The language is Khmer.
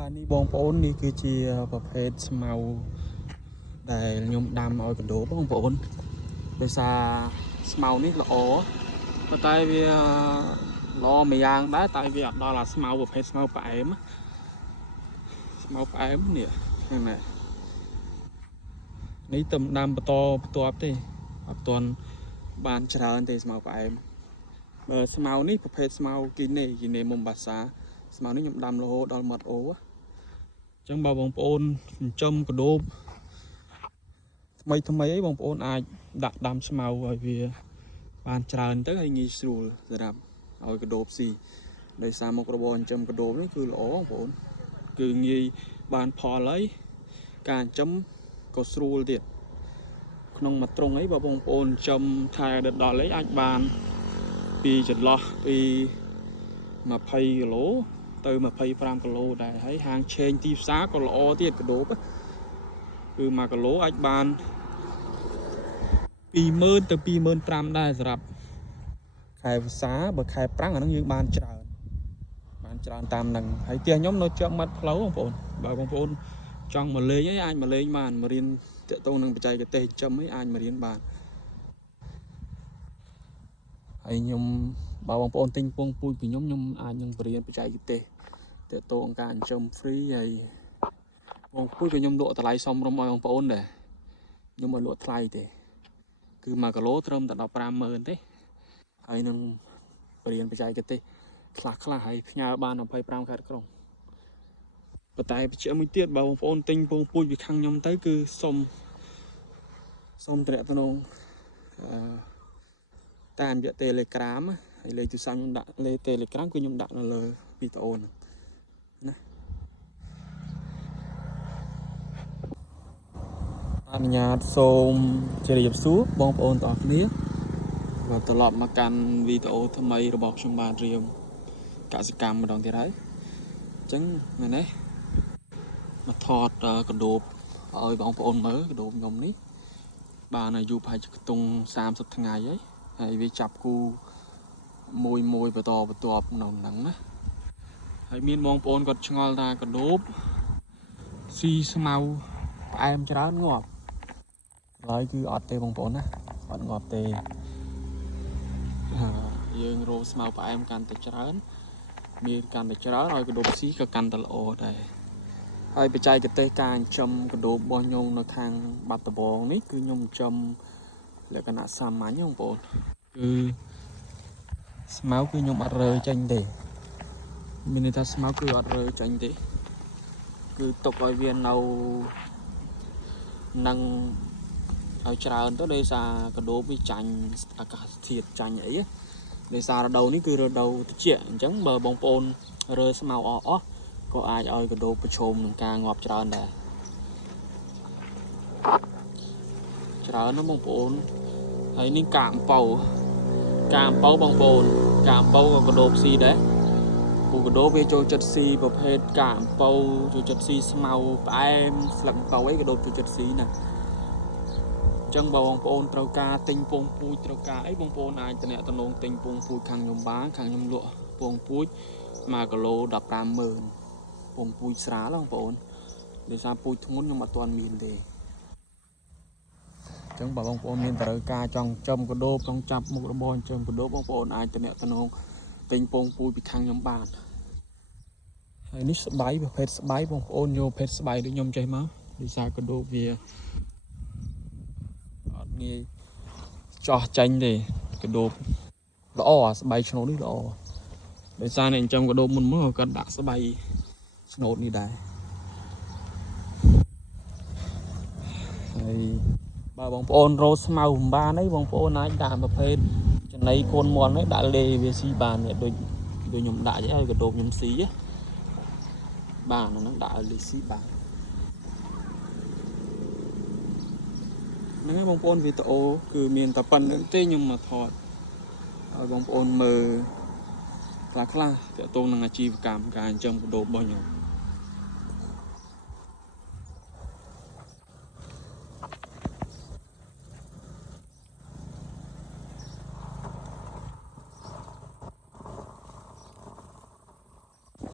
បាទនេះបងប្អូននេះគឺជាប្រភេទស្មៅដែលខ្ញុំដាំឲ្យកដោបងប្អូនដោយសារស្មៅនេះល្អប៉ុន្តែវាល្អមួយយ៉ាងដែរតែវាអត់ដល់អាស្មៅប្រភេទស្មៅផ្អែមនេះហ្នឹងណានេះទំដាំបន្តបន្ទាប់ទេអត់ទាន់បានច្រើនទេស្មៅផ្អែមបើស្មៅនេះប្រភេទស្មៅគីនេមុំបាសាស្មៅនេះខ្ញុំដាំរហូតដល់មាត់អូអញ្ចឹងបើបងប្អូនចិញ្ចឹមកដោថ្មីអីបងប្អូនអាចដាក់ដាំស្មៅឲ្យវាបានច្រើនទៅហើយងាយស្រួលសម្រាប់ឲ្យកដោស៊ីដោយសារមុខរបរចិញ្ចឹមកដោនេះគឺល្អបងប្អូនគឺងាយបានផលហើយការចិញ្ចឹមក៏ស្រួលទៀតក្នុងមួយទ្រុងអីបើបងប្អូនចិញ្ចឹមថែដដល់អីអាចបានពីចន្លោះពី20គីឡូទៅ25គីឡូដែរហើយហាងឆេងទីផ្សារក៏ល្អទៀតកដោគឺ1គីឡូអាចបាន20000ទៅ25000ដែរសម្រាប់ខែវស្សាបើខែប្រាំងអាហ្នឹងយើងបានច្រើនតាមហ្នឹងហើយផ្ទះខ្ញុំនៅជាប់មាត់ផ្លូវបងប្អូនបើបងប្អូនចង់មកលេងអីអាចមកលេងបានមករៀនតាក់ទងនឹងបច្ចេកទេសចិញ្ចឹមអីអាចមករៀនបានហើយខ្ញុំបើបងប្អូនទិញពងពូជពីខ្ញុំអាចនឹងបរៀនបច្ចេកទេសតាក់ទងការចិញ្ចឹម free ហើយពងពូជខ្ញុំលក់តម្លៃសមរម្យឲ្យបងប្អូនដែរខ្ញុំមិនលក់ថ្លៃទេគឺ1គីឡូត្រឹមតែ150,000ទេហើយនឹងបរៀនបច្ចេកទេសខ្លះហើយផ្ញើបាន25ខេត្តក្រុងប៉ុន្តែបញ្ជាក់មួយទៀតបើបងប្អូនទិញពងពូជពីខាងខ្ញុំទៅគឺសុំតំណងតាមរយៈ Telegram ហើយលេខទូរស័ព្ទខ្ញុំដាក់លេខ Telegram គឺខ្ញុំដាក់នៅលើវីដេអូហ្នឹងណាអនុញ្ញាតសូមជម្រាបសួរបងប្អូនទាំងអស់គ្នាបាទត្រឡប់មកកាន់វីដេអូថ្មីរបស់ខ្ញុំបាទរៀងកសិកម្មម្ដងទៀតហើយអញ្ចឹងមែនទេមកថតកដោបឲ្យបងប្អូនមើលកដោបខ្ញុំនេះបានអាយុប្រហែលជាខ្ទង់30ថ្ងៃហើយវាចាប់គូមួយបន្តបន្ទាប់ក្នុងហ្នឹងណាហើយមានបងប្អូនគាត់ឆ្ងល់ថាកដោបស៊ីស្មៅផ្អែមច្រើនងាប់ហើយគឺអត់ទេបងប្អូនណាអត់ងាប់ទេយើងរកស្មៅផ្អែមកាន់តែច្រើនមានកាន់តែច្រើនឲ្យកដោបស៊ីក៏កាន់តែល្អដែរហើយបច្ចេកទេសការចិញ្ចឹមកដោបរបស់ខ្ញុំនៅខាងបាត់ដំបងនេះគឺខ្ញុំចិញ្ចឹមលក្ខណៈសាមញ្ញបងប្អូនគឺស្មៅគឺខ្ញុំអត់រើចេញទេមានន័យថាស្មៅគឺអត់រើចេញទេគឺទុកឲ្យវានៅនឹងឲ្យច្រើនទៅដោយសារកដោបវាចាញ់អាកាសធាតុចាញ់អីដោយសាររដូវនេះគឺរដូវត្រជាក់អញ្ចឹងបើបងប្អូនរើស្មៅអស់ក៏អាចឲ្យកដោបប្រឈមនឹងការងាប់ច្រើនដែរច្រើនណាស់បងប្អូនហើយនេះកាកអំពៅបងប្អូនកាកអំពៅក៏កដោបស៊ីដែរពូកដោបវាចូលចិត្តស៊ីប្រភេទកាកអំពៅចូលចិត្តស៊ីស្មៅផ្អែមស្លឹកអំពៅអីកដោបចូលចិត្តស៊ីណាអញ្ចឹងបើបងប្អូនត្រូវការទិញពងពូជត្រូវការអីបងប្អូនអាចតំណងទិញពងពូជខាងខ្ញុំបានខាងខ្ញុំលក់ពងពូជ1គីឡូ150,000ពងពូជស្រាលបងប្អូនដោយសារពូជធ្ងន់ខ្ញុំអត់ទាន់មានទេអញ្ចឹងបើបងប្អូនមានតម្រូវការចង់ចិញ្ចឹមកដោបចង់ចាប់មុខរបរចិញ្ចឹមកដោបបងប្អូនអាចតំណងទិញពងពូជពីខាងខ្ញុំបានហើយនេះស្បៃប្រភេទស្បៃបងប្អូនយកប្រភេទស្បៃដូចខ្ញុំចេះមកដោយសារកដោបវាអត់ងាយចោះចាញ់ទេកដោបល្អអាស្បៃឆ្នូតនេះល្អដោយសារអ្នកចិញ្ចឹមកដោបមុនមកគាត់ដាក់ស្បៃឆ្នូតនេះដែរហើយបើបងប្អូនរោស្មៅមិនបានអីបងប្អូនអាចដាក់ប្រភេទចំណីកូនមន់នេះដាក់លេវាស៊ីបានដូចខ្ញុំដាក់អញ្ចឹងឲ្យកដោបខ្ញុំស៊ីបានហ្នឹងដាក់ឲ្យលេស៊ីបានហ្នឹងហើយបងប្អូនវីដេអូគឺមានតែប៉ុណ្្នឹងទេខ្ញុំមកថតឲ្យបងប្អូនមើលខ្លះតាក់ទងនឹងអាជីវកម្មការចិញ្ចឹមកដោបរបស់ខ្ញុំ